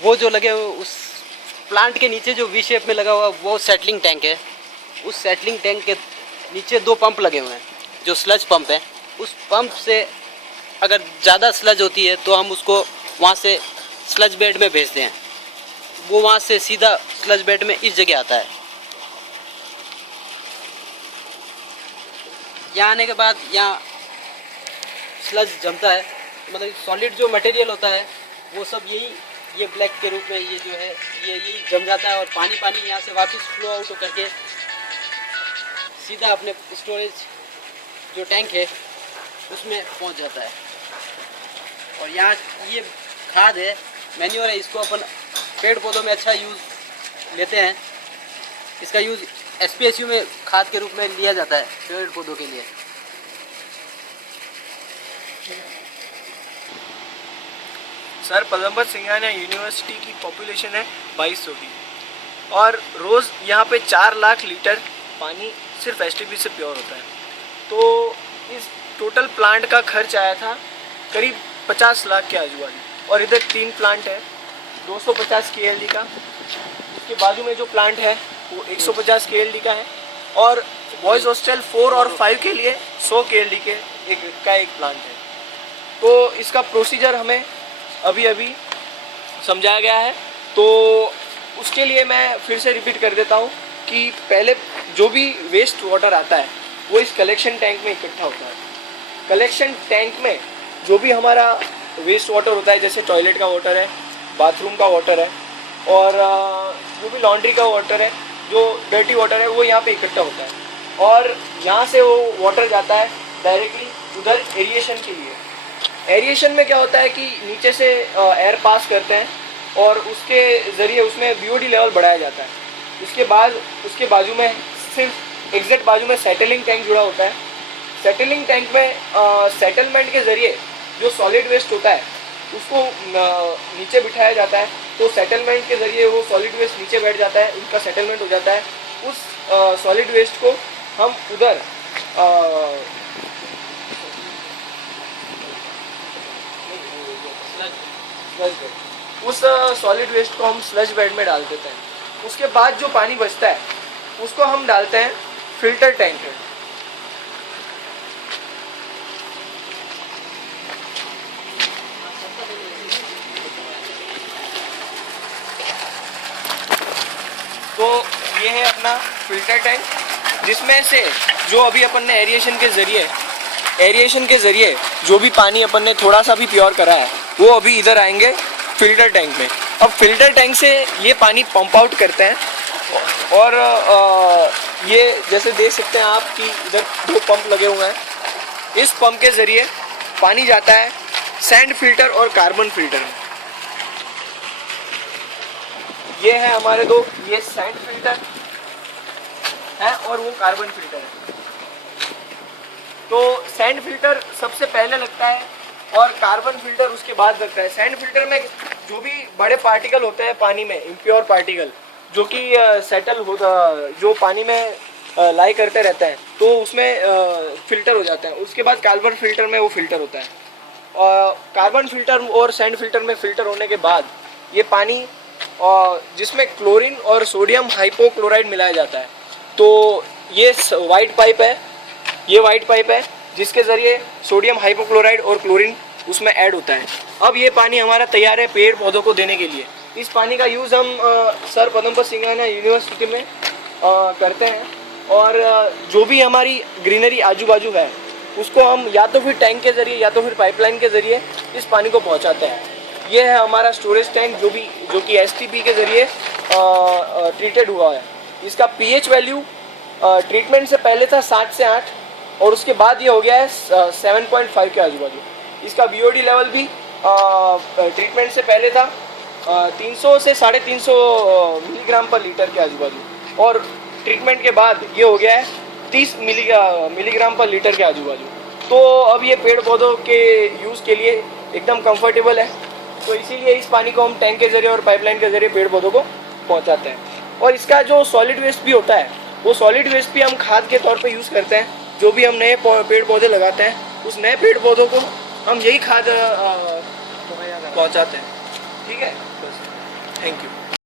वो जो लगे हुए उस प्लांट के नीचे जो वी शेप में लगा हुआ वो सेटलिंग टैंक है। उस सेटलिंग टैंक के नीचे 2 पंप लगे हुए हैं जो स्लज पंप है। उस पंप से अगर ज़्यादा स्लज होती है तो हम उसको वहाँ से स्लज बेड में भेजते हैं। वो वहाँ से सीधा स्लज बेड में इस जगह आता है। यहाँ आने के बाद यहाँ स्लज जमता है, मतलब सॉलिड जो मटेरियल होता है वो सब ये ब्लैक के रूप में ये जो है ये यही जम जाता है और पानी यहाँ से वापस फ्लो आउट करके सीधा अपने स्टोरेज जो टैंक है उसमें पहुंच जाता है। और यहाँ ये खाद है, मैन्योर है, इसको अपन पेड़ पौधों में अच्छा यूज़ लेते हैं। इसका यूज़ SPSU में खाद के रूप में लिया जाता है पेड़ पौधों के लिए। सर पदमपत सिंघानिया यूनिवर्सिटी की पॉपुलेशन है 2200 की और रोज़ यहाँ पे 4 लाख लीटर पानी सिर्फ STP से प्योर होता है। तो इस टोटल प्लांट का खर्च आया था करीब 50 लाख के आजू बाजू। और इधर 3 प्लांट है 250 KLD का, उसके बाजू में जो प्लांट है वो 150 KLD का है और बॉयज़ हॉस्टल 4 और 5 के लिए 100 KLD के एक प्लांट है। तो इसका प्रोसीजर हमें अभी समझाया गया है, तो उसके लिए मैं फिर से रिपीट कर देता हूँ कि पहले जो भी वेस्ट वाटर आता है वो इस कलेक्शन टैंक में इकट्ठा होता है। कलेक्शन टैंक में जो भी हमारा वेस्ट वाटर होता है, जैसे टॉयलेट का वाटर है, बाथरूम का वाटर है और जो भी लॉन्ड्री का वाटर है, जो डर्टी वाटर है, वो यहाँ पे इकट्ठा होता है और यहाँ से वो वाटर जाता है डायरेक्टली उधर एरिएशन के लिए। एरिएशन में क्या होता है कि नीचे से एयर पास करते हैं और उसके ज़रिए उसमें BOD लेवल बढ़ाया जाता है। उसके बाद उसके बाजू में सिर्फ एग्जैक्ट बाजू में सेटलिंग टैंक जुड़ा होता है। सेटलिंग टैंक में सेटलमेंट के ज़रिए जो सॉलिड वेस्ट होता है उसको नीचे बिठाया जाता है। तो सेटलमेंट के ज़रिए वो सॉलिड वेस्ट नीचे बैठ जाता है, उनका सेटलमेंट हो जाता है। उस सॉलिड वेस्ट को हम उधर उस सॉलिड वेस्ट को हम स्लज बेड में डाल देते हैं। उसके बाद जो पानी बचता है उसको हम डालते हैं फिल्टर टैंक में। तो ये है अपना फिल्टर टैंक, जिसमें से जो अभी अपन ने एरिएशन के ज़रिए जो भी पानी अपन ने थोड़ा सा भी प्योर करा है वो अभी इधर आएंगे फिल्टर टैंक में। अब फिल्टर टैंक से ये पानी पंप आउट करते हैं और ये जैसे देख सकते हैं आप कि इधर 2 पंप लगे हुए हैं। इस पंप के ज़रिए पानी जाता है सैंड फिल्टर और कार्बन फिल्टर में। ये है हमारे 2, ये सैंड फिल्टर है और वो कार्बन फिल्टर है। तो सैंड फिल्टर सबसे पहले लगता है और कार्बन फिल्टर उसके बाद लगता है। सैंड फिल्टर में जो भी बड़े पार्टिकल होते हैं पानी में, इम्प्योर पार्टिकल जो कि सेटल होता, जो पानी में लाई करते रहते हैं, तो उसमें फिल्टर हो जाता है। उसके बाद कार्बन फिल्टर में वो फिल्टर होता है। कार्बन फिल्टर और सैंड फिल्टर में फिल्टर होने के बाद ये पानी जिसमें क्लोरीन और सोडियम हाइपोक्लोराइड मिलाया जाता है। तो ये वाइट पाइप है जिसके ज़रिए सोडियम हाइपोक्लोराइड और क्लोरीन उसमें ऐड होता है। अब ये पानी हमारा तैयार है पेड़ पौधों को देने के लिए। इस पानी का यूज़ हम सर पदमपत सिंघानिया यूनिवर्सिटी में करते हैं और जो भी हमारी ग्रीनरी आजू बाजू है उसको हम या तो फिर टैंक के ज़रिए या तो फिर पाइपलाइन के ज़रिए इस पानी को पहुंचाते हैं। ये है हमारा स्टोरेज टैंक जो कि STP के ज़रिए ट्रीटेड हुआ है। इसका pH वैल्यू ट्रीटमेंट से पहले था 7 से 8 और उसके बाद ये हो गया है 7.5 के आजू बाजू। इसका BOD लेवल भी ट्रीटमेंट से पहले था 300 से 350 मिलीग्राम पर लीटर के आजू बाजू और ट्रीटमेंट के बाद ये हो गया है 30 मिलीग्राम पर लीटर के आजू बाजू। तो अब ये पेड़ पौधों के यूज़ के लिए एकदम कंफर्टेबल है। तो इसीलिए इस पानी को हम टैंक के ज़रिए और पाइपलाइन के ज़रिए पेड़ पौधों को पहुंचाते हैं। और इसका जो सॉलिड वेस्ट भी होता है वो सॉलिड वेस्ट भी हम खाद के तौर पे यूज़ करते हैं। जो भी हम नए पेड़ पौधे लगाते हैं उस नए पेड़ पौधों को हम यही खाद पहुंचाते हैं। ठीक है, बस, थैंक यू।